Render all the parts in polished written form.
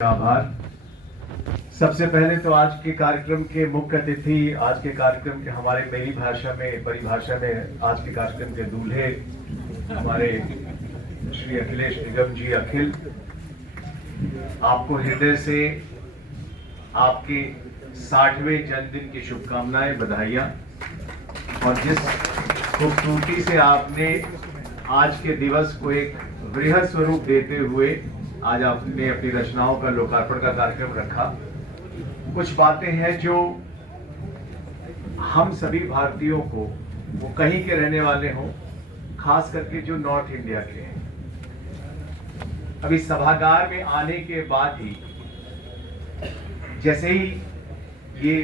आभार। सबसे पहले तो आज के कार्यक्रम के मुख्य अतिथि, आज के कार्यक्रम के हमारे मेरी भाषा में परिभाषा में आज के कार्यक्रम के दूल्हे हमारे श्री अखिलेश निगम जी। अखिल, आपको हृदय से आपके 60वें जन्मदिन की शुभकामनाएं, बधाइयां। और जिस खूबसूरती से आपने आज के दिवस को एक वृहद स्वरूप देते हुए आज आपने अपनी रचनाओं का लोकार्पण का कार्यक्रम रखा। कुछ बातें हैं जो हम सभी भारतीयों को, वो कहीं के रहने वाले हों, खास करके जो नॉर्थ इंडिया के हैं, अभी सभागार में आने के बाद ही जैसे ही ये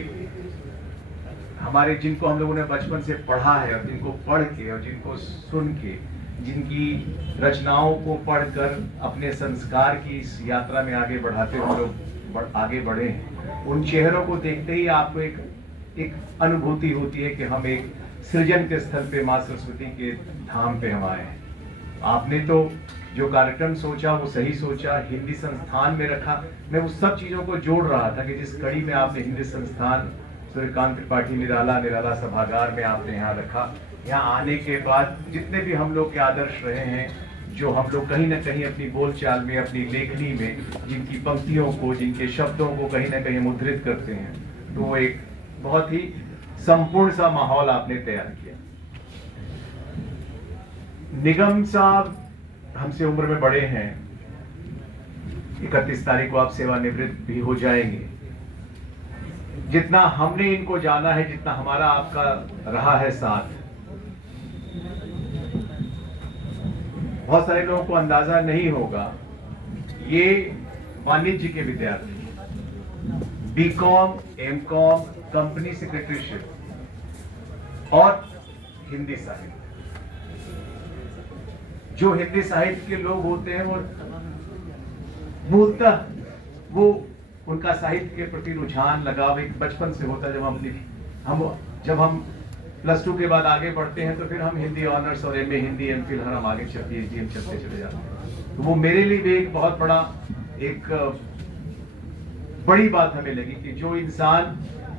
हमारे जिनको हम लोगों ने बचपन से पढ़ा है और जिनको पढ़ के और जिनको सुन के, जिनकी रचनाओं को पढ़कर अपने संस्कार की इस यात्रा में आगे बढ़ाते हुए लोग आगे बढ़े हैं, उन चेहरों को देखते ही आपको एक अनुभूति होती है कि हम एक सृजन के स्थल पे, माँ सरस्वती के धाम पे हम आए हैं। आपने तो जो कार्यक्रम सोचा वो सही सोचा, हिंदी संस्थान में रखा। मैं उस सब चीज़ों को जोड़ रहा था कि जिस कड़ी में आपने हिंदी संस्थान सूर्यकांत त्रिपाठी निराला सभागार में आपने यहाँ रखा। यहाँ आने के बाद जितने भी हम लोग के आदर्श रहे हैं, जो हम लोग कहीं ना कहीं अपनी बोलचाल में, अपनी लेखनी में जिनकी पंक्तियों को, जिनके शब्दों को कहीं ना कहीं मुद्रित करते हैं, तो वो एक बहुत ही संपूर्ण सा माहौल आपने तैयार किया। निगम साहब हमसे उम्र में बड़े हैं, 31 तारीख को आप सेवानिवृत्त भी हो जाएंगे। जितना हमने इनको जाना है, जितना हमारा आपका रहा है साथ, बहुत सारे लोगों को अंदाजा नहीं होगा। ये वाणिज्य के विद्यार्थी, बीकॉम, एमकॉम, कंपनी सेक्रेटरीशिप और हिंदी साहित्य। जो हिंदी साहित्य के लोग होते हैं वो मूलतः वो उनका साहित्य के प्रति रुझान, लगाव एक बचपन से होता है। जब हम +2 के बाद आगे बढ़ते हैं तो फिर हम हिंदी ऑनर्स और MA हिंदी, MPhil हर हम आगे PhD हम चलते चले जाते हैं। तो वो मेरे लिए भी एक बहुत बड़ा बड़ी बात हमें लगी कि जो इंसान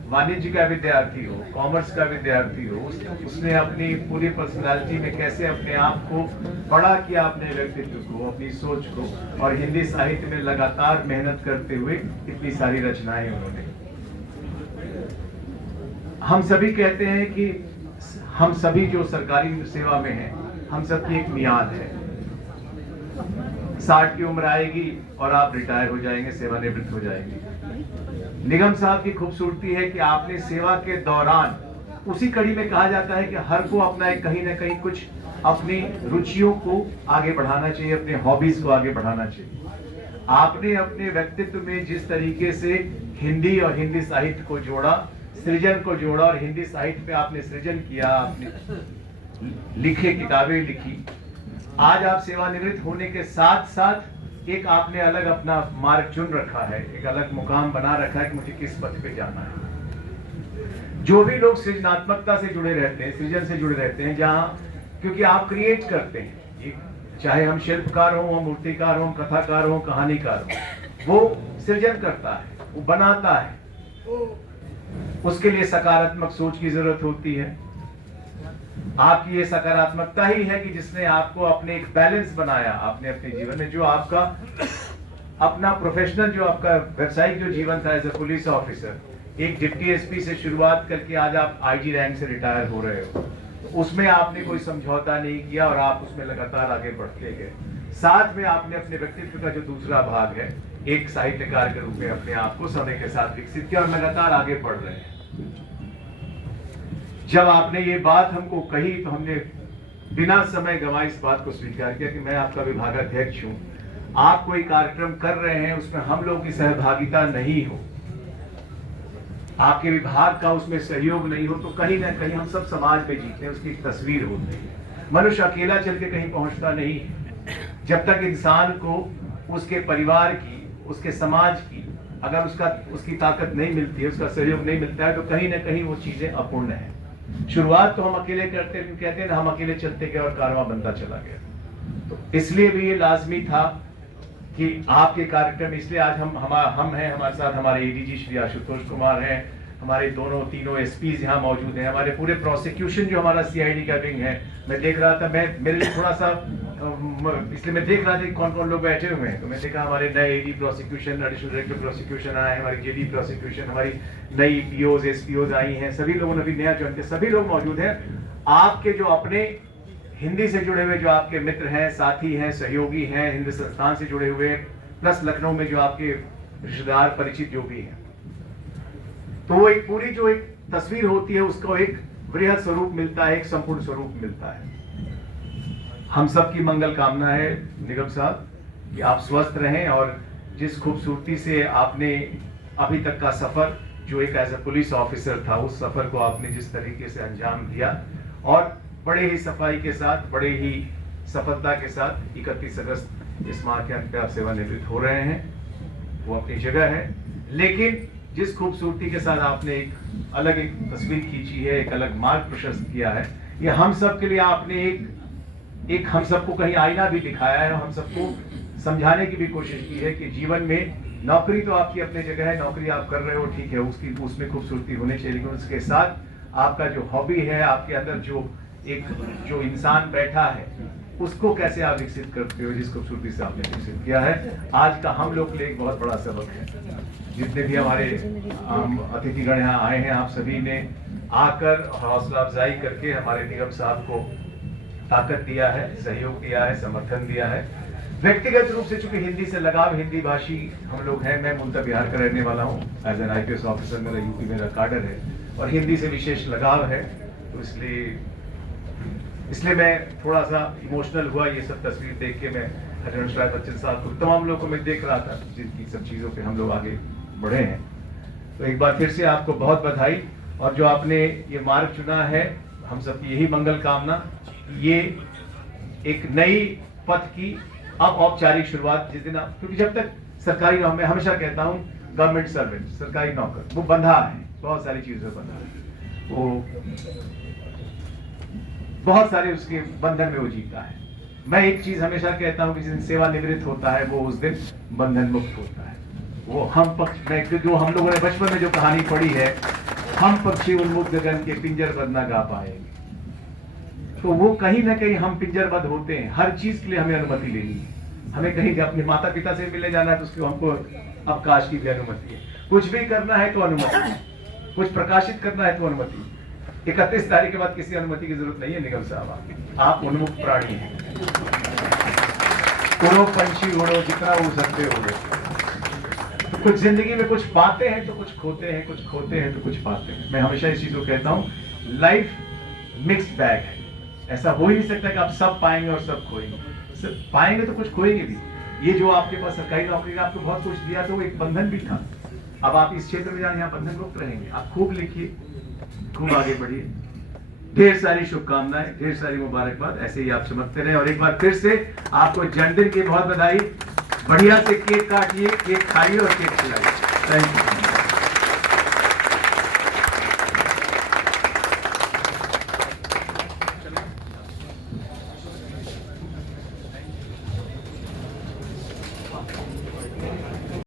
वाणिज्य का विद्यार्थी हो, कॉमर्स का विद्यार्थी हो, उसने अपनी पूरी पर्सनालिटी में कैसे अपने आप को बड़ा किया, अपने व्यक्तित्व को, अपनी सोच को, और हिंदी साहित्य में लगातार मेहनत करते हुए इतनी सारी रचनाएं उन्होंने। हम सभी कहते हैं कि हम सभी जो सरकारी सेवा में हैं, हम सबकी एक मियाद है। 60 की उम्र आएगी और आप रिटायर हो जाएंगे, सेवानिवृत्त हो जाएंगे। निगम साहब की खूबसूरती है कि आपने सेवा के दौरान, उसी कड़ी में कहा जाता है कि हर को अपना एक कहीं ना कहीं कुछ अपनी रुचियों को आगे बढ़ाना चाहिए, अपने हॉबीज को आगे बढ़ाना चाहिए। आपने अपने व्यक्तित्व में जिस तरीके से हिंदी और हिंदी साहित्य को जोड़ा, सृजन को जोड़ा, और हिंदी साहित्य पे आपने सृजन किया, आपने लिखे, किताबें लिखी। आज आप सेवानिवृत्त होने के साथ साथ एक आपने अलग अपना मार्ग चुन रखा है, एक अलग मुकाम बना रखा है कि मुझे किस पथ पे जाना है। जो भी लोग सृजनात्मकता से जुड़े रहते हैं, सृजन से जुड़े रहते हैं, जहाँ क्योंकि आप क्रिएट करते हैं, चाहे हम शिल्पकार हों, मूर्तिकार हों, कथाकार हों, कहानीकार हों, वो सृजन करता है, वो बनाता है। उसके लिए सकारात्मक सोच की जरूरत होती है। आपकी ये सकारात्मकता ही है कि जिसने आपको अपने एक बैलेंस बनाया आपने अपने जीवन में। जो आपका अपना प्रोफेशनल, जो आपका व्यावसायिक जो जीवन था एज ए पुलिस ऑफिसर, एक डिप्टी SP से शुरुआत करके आज आप IG रैंक से रिटायर हो रहे हो, उसमें आपने कोई समझौता नहीं किया और आप उसमें लगातार आगे बढ़ते गए। साथ में आपने अपने व्यक्तित्व का जो दूसरा भाग है, एक साहित्यकार के रूप में अपने आप को समय के साथ विकसित किया और लगातार आगे बढ़ रहे हैं। जब आपने ये बात हमको कही तो हमने बिना समय गंवाए इस बात को स्वीकार किया कि मैं आपका विभागाध्यक्ष हूं, आप कोई कार्यक्रम कर रहे हैं, उसमें हम लोग की सहभागिता नहीं हो, आपके विभाग का उसमें सहयोग नहीं हो, तो कहीं ना कहीं हम सब समाज में जीते हैं, उसकी एक तस्वीर होती है। मनुष्य अकेला चल के कहीं पहुंचता नहीं है। जब तक इंसान को उसके परिवार की, उसके समाज की अगर उसकी ताकत नहीं मिलती है, उसका सहयोग नहीं मिलता है, तो कहीं ना कहीं वो चीजें अपूर्ण है। शुरुआत तो हम अकेले करते हैं, कहते हैं ना, हम अकेले चलते गए और कारवां बनता चला गया। तो इसलिए भी ये लाजमी था कि आपके कार्यक्रम, इसलिए आज हम हैं, हमारे साथ हमारे एडीजी श्री आशुतोष कुमार हैं, हमारे तीनों एसपीज यहाँ मौजूद हैं, हमारे पूरे प्रोसिक्यूशन जो हमारा सीआईडी का विंग है। मैं देख रहा था, मेरे लिए थोड़ा सा इसलिए मैं देख रहा था कि कौन कौन लोग बैठे हुए हैं, तो मैं देखा हमारे नए AD prosecution, additional director prosecution आए हैं, हमारी जेडी प्रोसिक्यूशन, हमारी नई पीओज एसपीओज आई हैं, सभी लोगों ने अभी नया ज्वाइन किया, सभी लोग मौजूद हैं। आपके जो अपने हिंदी से जुड़े हुए जो आपके मित्र हैं, साथी हैं, सहयोगी हैं, हिंदी संस्थान से जुड़े हुए, प्लस लखनऊ में जो आपके रिश्तेदार परिचित जो भी हैं, तो वो एक पूरी जो एक तस्वीर होती है उसको एक वृहद स्वरूप मिलता है, एक संपूर्ण स्वरूप मिलता है। हम सब की मंगल कामना है निगम साहब कि आप स्वस्थ रहें और जिस खूबसूरती से आपने अभी तक का सफर जो एक एज ए पुलिस ऑफिसर था, उस सफर को आपने जिस तरीके से अंजाम दिया और बड़े ही सफाई के साथ, बड़े ही सफलता के साथ 31 अगस्त इस माह के अंत पे आप सेवानिवृत्त हो रहे हैं, वो अपनी जगह है। लेकिन जिस खूबसूरती के साथ आपने एक तस्वीर खींची है, एक अलग मार्ग प्रशस्त किया है, ये हम सब के लिए आपने एक हम सबको कहीं आईना भी दिखाया है और हम सबको समझाने की भी कोशिश की है कि जीवन में नौकरी तो आपकी अपनी जगह है, नौकरी आप कर रहे हो, ठीक है, उसमें खूबसूरती होनी चाहिए, लेकिन उसके साथ आपका जो हॉबी है, आपके अंदर जो इंसान बैठा है, उसको कैसे आप विकसित करते हो, जिस खूबसूरती से आपने विकसित किया है। आज का हम लोग के लिए एक बहुत बड़ा सबक है। जितने भी हमारे अतिथिगण यहाँ आए हैं, आप सभी ने आकर हौसला अफजाई करके हमारे निगम साहब को ताकत दिया है, सहयोग दिया है, समर्थन दिया है। व्यक्तिगत रूप से चूंकि हिंदी से लगाव, हिंदी भाषी हम लोग हैं, मैं मुल्ता बिहार का रहने वाला हूँ, एज एन IPS ऑफिसर मेरा यूपी मेरा कार्डर है और हिंदी से विशेष लगाव है, तो इसलिए मैं थोड़ा सा इमोशनल हुआ ये सब तस्वीर देख के। मैं हरिवंश राय बच्चन साहब को, तमाम लोगों को मैं देख रहा था, जिनकी सब चीज़ों पे हम लोग आगे बढ़े हैं। तो एक बार फिर से आपको बहुत बधाई, और जो आपने ये मार्ग चुना है, हम सबकी यही मंगल कामना, ये एक नई पथ की अब औपचारिक शुरुआत, जिस दिन आप, क्योंकि जब तक सरकारी नौकरी, मैं हमेशा कहता हूँ गवर्नमेंट सर्वेंट, सरकारी नौकर, वो बंधा है, बहुत सारी चीज़ों से बंधा है, वो बहुत सारे उसके बंधन में वो जीता है। मैं एक चीज हमेशा कहता हूँ कि जिस दिन सेवानिवृत्त होता है, वो उस दिन बंधन मुक्त होता है। वो हम पक्ष में जो हम लोगों ने बचपन में जो कहानी पढ़ी है, हम पक्षी उन्मुक्त गगन के पिंजरबद्ध ना गा पाएंगे, तो वो कहीं ना कहीं हम पिंजरबद्ध होते हैं। हर चीज के लिए हमें अनुमति लेनी है, हमें कहीं अपने माता पिता से मिलने जाना है तो उसको हमको अवकाश की भी अनुमति है, कुछ भी करना है तो अनुमति है, कुछ प्रकाशित करना है तो अनुमति है। 31 तारीख के बाद किसी अनुमति की जरूरत नहीं है निगम साहब, आप उन्मुक्त प्राणी हैं, उड़ो पंछी उड़ो, जितना उड़ सकते हो। तो कुछ जिंदगी में कुछ पाते हैं तो कुछ खोते हैं, कुछ खोते हैं तो कुछ पाते हैं। मैं हमेशा इस चीज को कहता हूँ, लाइफ मिक्स्ड बैग है, ऐसा हो ही नहीं सकता कि आप सब पाएंगे और सब खोएंगे, सब पाएंगे तो कुछ खोएंगे भी। ये जो आपके पास सरकारी नौकरी का आपको बहुत कुछ दिया, तो वो एक बंधन भी था। अब आप इस क्षेत्र में जाने, यहाँ बंधन मुक्त रहेंगे। आप खूब लिखिए, खूब आगे बढ़िए, ढेर सारी शुभकामनाएं, ढेर सारी मुबारकबाद, ऐसे ही आप चमकते रहे। और एक बार फिर से आपको जन्मदिन की बहुत बधाई। बढ़िया से केक काटिए, केक खाइए और केक खिलाइए। Thank you.